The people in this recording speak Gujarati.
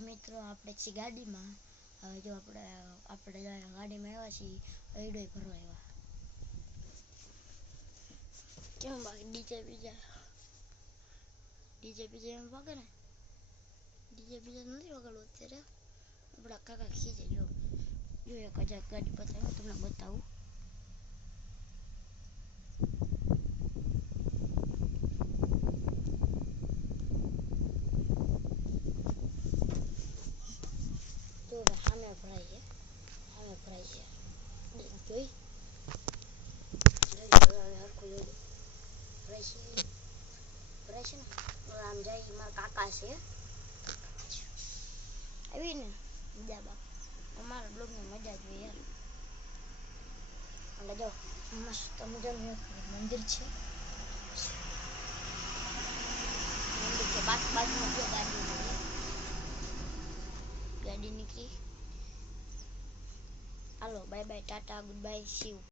મિત્રો આપણે છીએ ગાડીમાં. હવે જો આપણે ગાડીમાં આવ્યા છીએ એડોય ભરવા આવ્યા. કેમ બાકી ડીજે બીજા એમ વાગે ને? ડીજે બીજા નથી વગાડવું અત્યારે. આપણા કાકા ખીચે જો એક હજાર ગાડી બતાવું તમને બતાવું. જો સામે ભરાય છે, જોઈ હરખું જોઈ ભરાય છે ને. આમ જાય મારા કાકા છે આવી ને મજા. બાકી અમારા બ્લોગની મજા જોઈએ યાર. એટલે જો મસ્ત મજાનું એક મંદિર છે. બાજુમાં જો ગાડી નીકળી. હાલો bye bye, tata, goodbye, see you.